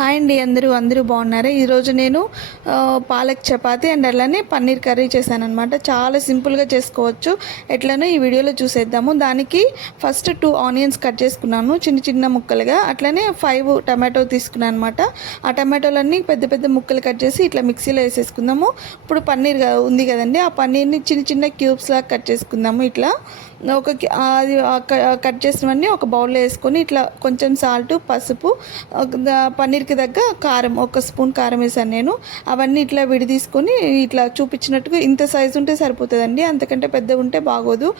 Hi అండి, అందరూ బాగున్నారా? ఈరోజు నేను పాలక్ చపాతి అండ్ అలానే పన్నీర్ కర్రీ చేశానన్నమాట. చాలా సింపుల్గా చేసుకోవచ్చు. ఎట్లనో ఈ వీడియోలో చూసేద్దాము. దానికి ఫస్ట్ 2 ఆనియన్స్ కట్ చేసుకున్నాను చిన్న చిన్న ముక్కలుగా. అట్లనే 5 టమాటో తీసుకున్నాను అనమాట. ఆ టమాటోలన్నీ పెద్ద పెద్ద ముక్కలు కట్ చేసి ఇట్లా మిక్సీలో వేసేసుకుందాము. ఇప్పుడు పన్నీర్ ఉంది కదండి, ఆ పన్నీర్ని చిన్న చిన్న క్యూబ్స్ లాగా కట్ చేసుకుందాము. ఇట్లా అది కట్ చేసినవన్నీ ఒక బౌల్లో వేసుకొని ఇట్లా కొంచెం సాల్ట్, పసుపు, పన్నీర్కి తగ్గ కారం, 1 స్పూన్ కారం వేసాను నేను. అవన్నీ ఇట్లా విడి తీసుకొని ఇట్లా చూపించినట్టుగా ఇంత సైజు ఉంటే సరిపోతుందండి, అంతకంటే పెద్ద ఉంటే బాగోదు.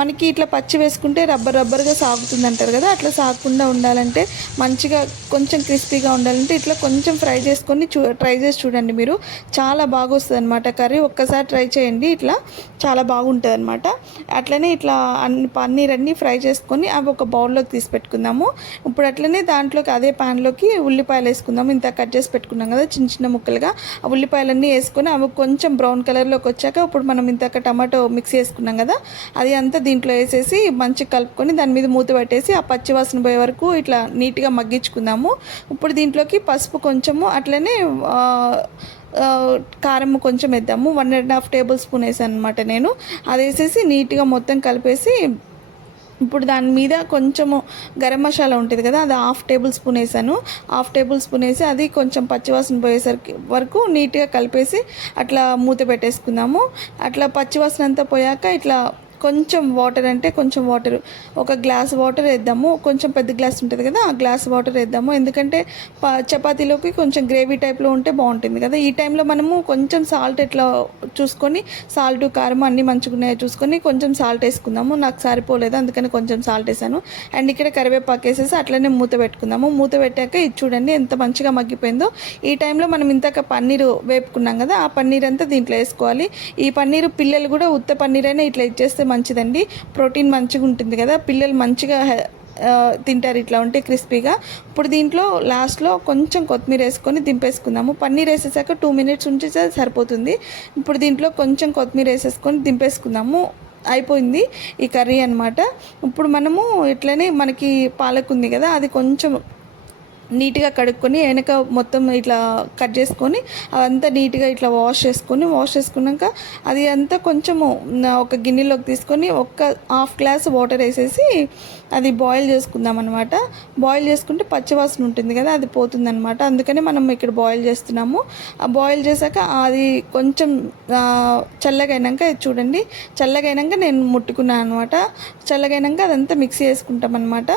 మనకి ఇట్లా పచ్చి వేసుకుంటే రబ్బర్గా సాగుతుంది అంటారు కదా, అట్లా సాగకుండా ఉండాలంటే, మంచిగా కొంచెం క్రిస్పీగా ఉండాలంటే ఇట్లా కొంచెం ఫ్రై చేసుకొని ట్రై చేసి చూడండి. మీరు చాలా బాగా వస్తుంది అనమాట కర్రీ. ఒక్కసారి ట్రై చేయండి, ఇట్లా చాలా బాగుంటుంది అనమాట. అట్లనే ఇట్లా పన్నీర్ అన్నీ ఫ్రై చేసుకొని అవి ఒక బౌల్లోకి తీసి పెట్టుకుందాము. ఇప్పుడు అట్లనే దాంట్లోకి అదే ప్యాన్లోకి ఉల్లిపాయలు వేసుకుందాము. ఇంత కట్ చేసి పెట్టుకున్నాం కదా చిన్న చిన్న ముక్కలుగా, ఆ ఉల్లిపాయలన్నీ వేసుకొని అవి కొంచెం బ్రౌన్ కలర్లోకి వచ్చాక ఇప్పుడు మనం ఇంతక టమాటో మిక్స్ చేసుకున్నాం కదా, అది అంతా దీంట్లో వేసేసి మంచిగా కలుపుకొని దాని మీద మూత పెట్టేసి ఆ పచ్చివాసన పోయే వరకు ఇట్లా నీట్గా మగ్గించుకుందాము. ఇప్పుడు దీంట్లోకి పసుపు కొంచెము, అట్లనే కారం కొంచెం వేద్దాము. 1.5 టేబుల్ స్పూన్ వేసాను అనమాట నేను. అది వేసేసి నీట్గా మొత్తం కలిపేసి ఇప్పుడు దాని మీద కొంచెము గరం మసాలా ఉంటుంది కదా, అది 1/2 టేబుల్ స్పూన్ వేసాను. 1/2 టేబుల్ స్పూన్ వేసి అది కొంచెం పచ్చివాసన పోయేసరికి వరకు నీట్గా కలిపేసి అట్లా మూత పెట్టేసుకుందాము. అట్లా పచ్చివాసన అంతా పోయాక ఇట్లా కొంచెం వాటర్, అంటే కొంచెం వాటర్, 1 గ్లాస్ వాటర్ వేద్దాము. కొంచెం పెద్ద గ్లాస్ ఉంటుంది కదా, ఆ గ్లాస్ వాటర్ వేద్దాము. ఎందుకంటే చపాతీలోకి కొంచెం గ్రేవీ టైప్లో ఉంటే బాగుంటుంది కదా. ఈ టైంలో మనము కొంచెం సాల్ట్ ఎట్లా చూసుకొని, సాల్ట్ కారం అన్నీ మంచిగా చూసుకొని కొంచెం సాల్ట్ వేసుకుందాము. నాకు సరిపోలేదు, అందుకని కొంచెం సాల్ట్ వేసాను. అండ్ ఇక్కడ కరివేపాకు వేసేసి అట్లనే మూత పెట్టుకుందాము. మూత పెట్టాక ఇది చూడండి ఎంత మంచిగా మగ్గిపోయిందో. ఈ టైంలో మనం ఇంతక పన్నీరు వేపుకున్నాం కదా, ఆ పన్నీర్ అంతా దీంట్లో వేసుకోవాలి. ఈ పన్నీరు పిల్లలు కూడా ఉత్త పన్నీర్ అయినా ఇట్లా ఇచ్చేస్తే మంచిదండి, ప్రోటీన్ మంచిగా ఉంటుంది కదా, పిల్లలు మంచిగా తింటారు ఇట్లా ఉంటే క్రిస్పీగా. ఇప్పుడు దీంట్లో లాస్ట్లో కొంచెం కొత్తిమీర వేసుకొని దింపేసుకుందాము. పన్నీర్ వేసేసాక 2 మినిట్స్ ఉంచితే సరిపోతుంది. ఇప్పుడు దీంట్లో కొంచెం కొత్తిమీర వేసేసుకొని దింపేసుకుందాము. అయిపోయింది ఈ కర్రీ అనమాట. ఇప్పుడు మనము ఇట్లనే మనకి పాలక్ ఉంది కదా, అది కొంచెం నీట్గా కడుక్కొని వెనక మొత్తం ఇట్లా కట్ చేసుకొని అదంతా నీట్గా ఇట్లా వాష్ చేసుకున్నాక అది అంతా కొంచెము ఒక గిన్నెలోకి తీసుకొని 1/2 గ్లాస్ వాటర్ వేసేసి అది బాయిల్ చేసుకుందాం అనమాట. బాయిల్ చేసుకుంటే పచ్చివాసన ఉంటుంది కదా, అది పోతుందనమాట. అందుకని మనం ఇక్కడ బాయిల్ చేస్తున్నాము. ఆ బాయిల్ చేశాక అది కొంచెం చల్లగైనాక చూడండి, చల్లగైనాక నేను ముట్టుకున్నాను అనమాట. చల్లగైనాక అదంతా మిక్సీ వేసుకుంటాం అనమాట.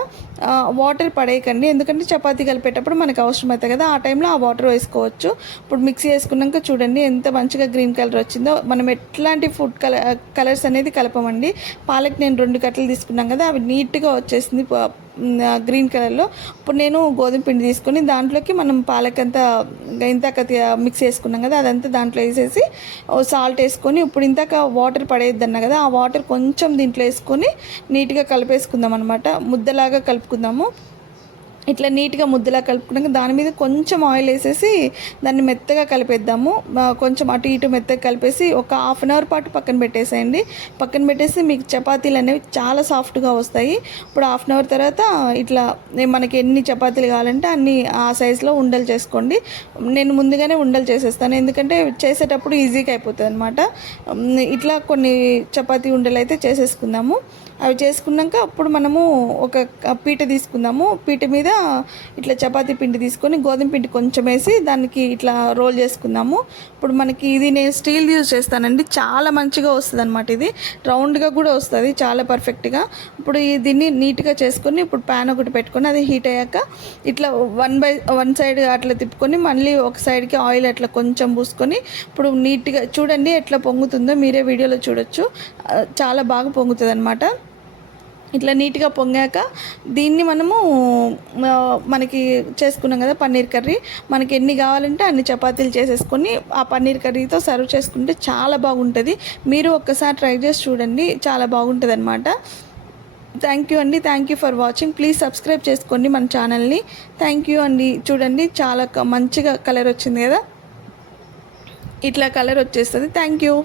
వాటర్ పడేయకండి, ఎందుకంటే చపాతీ కలిపేటప్పుడు మనకు అవసరమవుతుంది కదా, ఆ టైంలో ఆ వాటర్ వేసుకోవచ్చు. ఇప్పుడు మిక్సీ వేసుకున్నాక చూడండి ఎంత మంచిగా గ్రీన్ కలర్ వచ్చిందో. మనం ఎట్లాంటి ఫుడ్ కలర్స్ అనేది కలపమండి. పాలక్ నేను 2 కట్టలు తీసుకున్నాం కదా, అవి నీట్గా వచ్చేసింది గ్రీన్ కలర్లో. ఇప్పుడు నేను గోధుమ పిండి తీసుకొని దాంట్లోకి మనం పాలక్ అంతా ఇంతాక మిక్స్ చేసుకున్నాం కదా, అదంతా దాంట్లో వేసేసి సాల్ట్ వేసుకొని ఇప్పుడు ఇంతాక వాటర్ పడేద్దన్నా కదా, ఆ వాటర్ కొంచెం దీంట్లో వేసుకొని నీట్గా కలిపేసుకుందాం అనమాట. ముద్దలాగా కలుపుకుందాము. ఇట్లా నీట్గా ముద్దలా కలుపుకున్నాక దాని మీద కొంచెం ఆయిల్ వేసేసి దాన్ని మెత్తగా కలిపేద్దాము. కొంచెం అటు ఇటు మెత్తగా కలిపేసి ఒక 1/2 అవర్ పాటు పక్కన పెట్టేసేయండి. పక్కన పెట్టేసి మీకు చపాతీలు అనేవి చాలా సాఫ్ట్గా వస్తాయి. ఇప్పుడు 1/2 అవర్ తర్వాత ఇట్లా మనకి ఎన్ని చపాతీలు కావాలంటే అన్ని ఆ సైజులో ఉండలు చేసుకోండి. నేను ముందుగానే ఉండలు చేసేస్తాను, ఎందుకంటే చేసేటప్పుడు ఈజీగా అయిపోతుంది అనమాట. ఇట్లా కొన్ని చపాతీ ఉండలు అయితే చేసేసుకుందాము. అవి చేసుకున్నాక అప్పుడు మనము ఒక పీట తీసుకుందాము. పీట మీద ఇట్లా చపాతీ పిండి తీసుకొని గోధుమ పిండి కొంచెం వేసి దానికి ఇట్లా రోల్ చేసుకుందాము. ఇప్పుడు మనకి ఇది నేను స్టీల్ యూజ్ చేస్తానండి, చాలా మంచిగా వస్తుంది అనమాట. ఇది రౌండ్గా కూడా వస్తుంది చాలా పర్ఫెక్ట్గా. ఇప్పుడు దీన్ని నీట్గా చేసుకొని ఇప్పుడు ప్యాన్ ఒకటి పెట్టుకొని అది హీట్ అయ్యాక ఇట్లా 1 సైడ్ అట్లా తిప్పుకొని మళ్ళీ ఒక సైడ్కి ఆయిల్ అట్లా కొంచెం పూసుకొని ఇప్పుడు నీట్గా చూడండి ఎట్లా పొంగుతుందో, మీరే వీడియోలో చూడొచ్చు. చాలా బాగా పొంగుతుంది అనమాట. ఇట్లా నీట్గా పొంగాక దీన్ని మనము మనకి చేసుకున్నాం కదా పన్నీర్ కర్రీ, మనకి ఎన్ని కావాలంటే అన్ని చపాతీలు చేసేసుకొని ఆ పన్నీర్ కర్రీతో సర్వ్ చేసుకుంటే చాలా బాగుంటుంది. మీరు ఒక్కసారి ట్రై చేసి చూడండి, చాలా బాగుంటుంది అనమాట. థ్యాంక్ యూ అండి, thank you for watching. Please subscribe చేసుకోండి మన ఛానల్ని. థ్యాంక్ యూ అండి. చూడండి చాలా మంచిగా కలర్ వచ్చింది కదా, ఇట్లా కలర్ వచ్చేస్తుంది. Thank you.